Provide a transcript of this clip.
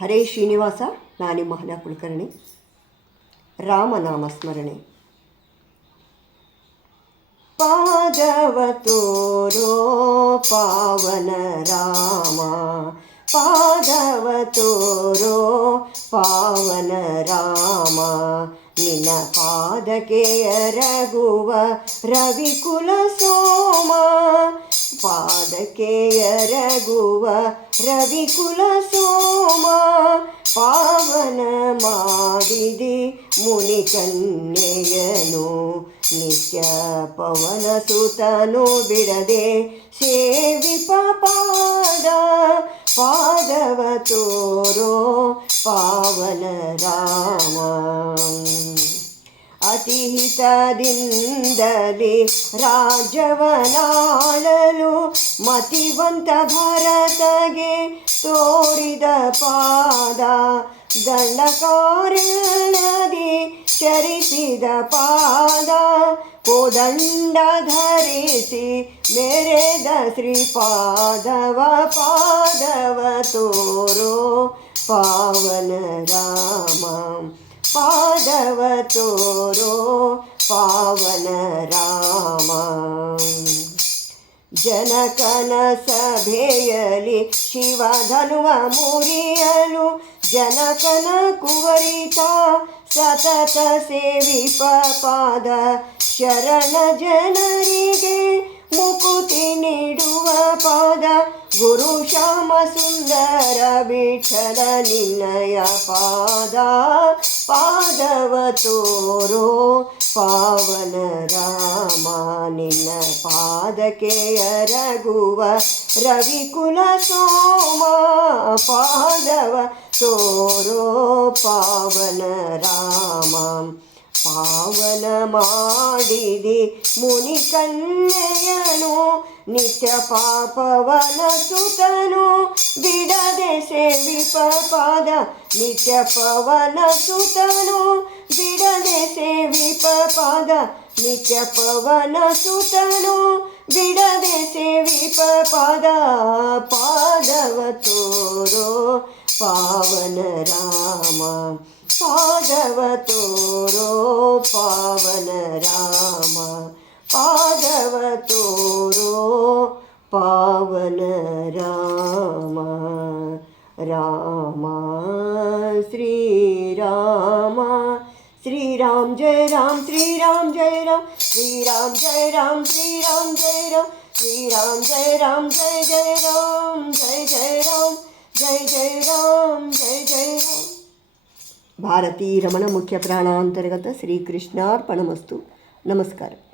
ಹರೇ ಶ್ರೀನಿವಾಸ. ನಾನು ನಿಮ್ಮ ಹನ ಕುಲಕರ್ಣಿ. ರಾಮನಾಮ ಸ್ಮರಣೆ. ಪಾದವ ತೋರೋ ಪಾವನ ರಾಮ, ಪಾದವ ತೋರೋ ಪಾವನ ರಾಮ, ನಿನ್ನ ಪಾದಕ್ಕೆ ಎರಗುವ ರವಿಕುಲ ಸೋಮ, ಪಾದಕ್ಕೆ ಎರಗುವ ರವಿಕುಲ ಸೋಮ, ಪಾವನ ಮಾಡಿದೆ ಮುನಿಕನ್ಯೆಯನು, ನಿತ್ಯ ಪವನ ಸುತನು ಬಿಡದೆ ಸೇವಿಪ ಪಾದ, ಪಾದವ ತೋರೋ ಪಾವನ ರಾಮ. ಅತಿಹಿತದಿಂದಲೇ ರಾಜ್ಯವನಾಳಲು ಮತಿವಂತ ಭರತಗೆ ತೋರಿದ ಪಾದ, ದಂಡಕಾರಣದಿ ಚರಿಸಿದ ಪಾದ, ಕೋದಂಡ ಧರಿಸಿ ಮೆರೆದ ಶ್ರೀಪಾದವ, ಪಾದವ ತೋರೋ ಪಾವನ ರಾಮ, ಪಾದವ ತೋರೋ ಪಾವನ ರಾಮ. ಜನಕನ ಸಭೆಯಲ್ಲಿ ಶಿವಧನುವ ಮುರಿಯಲು, ಜನಕನ ಕುವರಿತ ಸತತ ಸೇವಿಪ ಪಾದ, ಶರಣ ಜನರಿಗೆ ಮುಕುತಿ ನೀಡುವ ಪಾದ, ಗುರು ಶ್ಯಾಮ ಸುಂದರ ವಿಠಲ ನಿನ್ನಯ ಪಾದ, ಪಾದವ ತೋರೋ ಪಾವನ ರಾಮ, ನಿನ್ನ ಪಾದಕ್ಕೆ ಎರಗುವ ರವಿಕುಲ ಸೋಮ, ಪಾದವ ತೋರೋ ಪಾವನ ರಾಮ. ಪಾವನ ಮಾಡಿದೆ ಮುನಿಕನ್ಯೆಯನು, ನಿತ್ಯ ಪಾಪವನ ಸುತನು ಬಿಡದೆ ಸೇವಿಪ ಪಾದ, ನಿತ್ಯ ಪವನ ಸುತನು ಬಿಡದೆ ಸೇವಿಪ ಪಾದ, ನಿತ್ಯ ಪವನ ಸುತನು ಬಿಡದೆ ಸೇವಿಪ ಪಾದ, ಪಾದವ ತೋರೋ ಪಾವನ ರಾಮ, ಪಾದವ ತೋರೋ ಪಾವನ ರಾಮ, ಪಾದವ ತೋರೋ ಪಾವನ ರಾಮ. ರಾಮ ಶ್ರೀರಾಮ, ಶ್ರೀರಾಮ ಜಯ ರಾಮ, ಶ್ರೀರಾಮ ಜಯ ರಾಮ, ಶ್ರೀರಾಮ ಜಯ ರಾಮ, ಶ್ರೀರಾಮ ಜಯ ರಾಮ, ಶ್ರೀರಾಮ ಜಯ ರಾಮ, ಜಯ ಜಯ ರಾಮ, ಜಯ ಜಯ ರಾಮ, ಜಯ ಜಯ ರಾಮ, ಜಯ ಜಯ ರಾಮ. ಭಾರತೀ ರಮಣ ಮುಖ್ಯ ಪ್ರಾಣಾಂತರ್ಗತ ಶ್ರೀಕೃಷ್ಣಾರ್ಪಣಮಸ್ತು. ನಮಸ್ಕಾರ.